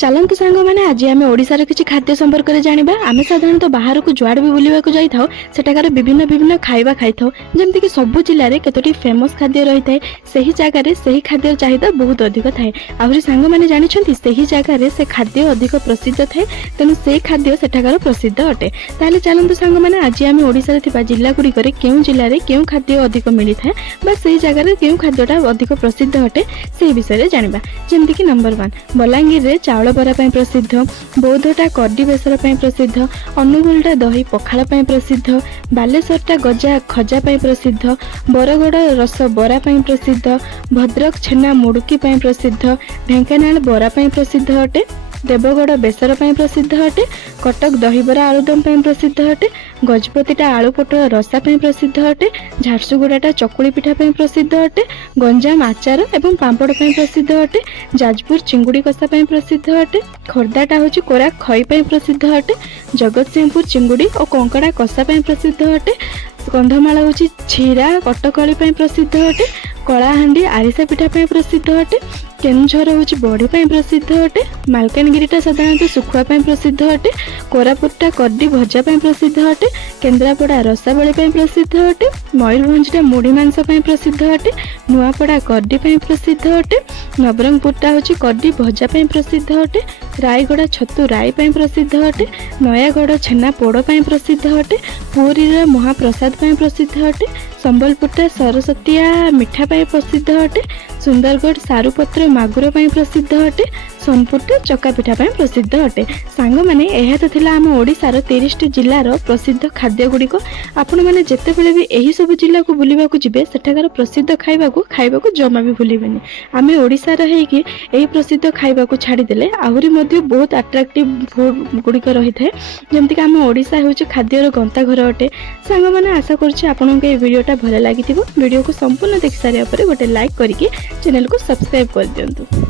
चलतु सांग मैंने आज आम ओडिशार किसी खाद्य संपर्क में जाना। आम साधारणतः बाहर को जुआड़ भी बुलवाक जाइए सेठाकार विभिन्न विभिन्न खाଇବା खाई जमीक सबू जिले में कतोटी फेमस खाद्य रही है से ही जगार से ही खाद्य चाहिदा बहुत अधिक थाए। आहरी सांग मैंने जानते से ही जगार से खाद्य अधिक प्रसिद्ध थाए तेणु से खाद्य सेठाकार प्रसिद्ध अटे। ताहले चलतु सांग मैंने आज आम ओडिशा जिला गुड़िक क्यों जिले में क्यों खाद्य अधिक मिली था से जगार क्यों खाद्यटा अधिक प्रसिद्ध अटे से विषय जाना। जमीक नंबर 1 बलांगीर में चाउल बरा प्रसिद्ध, बौद्धटा कड्डी बेसर प्रसिद्ध, अनुगुलटा दही पखाल प्रसिद्ध, बालेश्वरटा गजा खजा प्रसिद्ध, बरगड़ रस बरा प्रसिद्ध, भद्रक छेना मुड़की प्रसिद्ध, ढेंकानाल बरा प्रसिद्ध अटे, देवगढ़ बेसर प्रसिद्ध अटे, कटक दहीबरा आलुदम प्रसिद्ध अटे, गजपतिटा आलू पोटल रसा प्रसिद्ध अटे, झारसुगुड़ाटा चकुली पिठा प्रसिद्ध अटे, गंजाम आचार एवं पांपड़ प्रसिद्ध अटे, जाजपुर चिंगुड़ी कषा प्रसिद्ध अटे, खोर्धाटा हूँ कोरा खई प्रसिद्ध अटे, जगतसिंहपुर चिंगुड़ी और कंकड़ा कषा प्रसिद्ध अटे, कंधमाल हूँ छीरा कटकली प्रसिद्ध अटे, कलाहांडी आरिसा पिठा प्रसिद्ध अटे, केन्दुझर हूँ बड़ी प्रसिद्ध अटे, मालकानगिरीटा साधारणतः सुखुआ प्रसिद्ध अटे, कोरापुटटा कड्डी भजा प्रसिद्ध अटे, केन्द्रापड़ा रसाबली प्रसिद्ध अटे, मयूरभंजटा मुढ़ी मांस प्रसिद्ध अटे, नुआपड़ा कड्डी प्रसिद्ध अटे, नवरंगपुरटा हूँ कड्डी भजा प्रसिद्ध अटे, रायगड़ा छतु राई प्रसिद्ध अटे, नयागढ़ छेना पोड़ प्रसिद्ध अटे, पुरीर महाप्रसाद प्रसिद्ध अटे, संबलपुरटा सरस्वतिया मिठा प्रसिद्ध अटे, सुंदरगढ़ सारुपत्र मागुर प्रसिद्ध अटे, सोनपुरटा चक्का पिठा प्रसिद्ध अटे। सांग मैंने यह तो थिला आम ओडिशार 30 जिलार प्रसिद्ध खाद्य गुड़िक। आपण मैंने जिते बड़े भी यही सब जिला को बुलवाक जिबे सेठाकार प्रसिद्ध खाइबा जमा भी भूलिबेनी। आम ओडिशार होइकी यही प्रसिद्ध खाइबा छाड़ीदेले आहरी मध्य बहुत अट्राक्टिव फूड गुड़िक रही है जमीक आम ओडिशा हूँ खाद्यर गंता घर अटे। सांग मैंने आशा करुँचे आपन के वीडियोटा भल लगी वीडियो को संपूर्ण देख सारे गोटे लाइक करके चैनल को सब्सक्राइब कर दिंतु।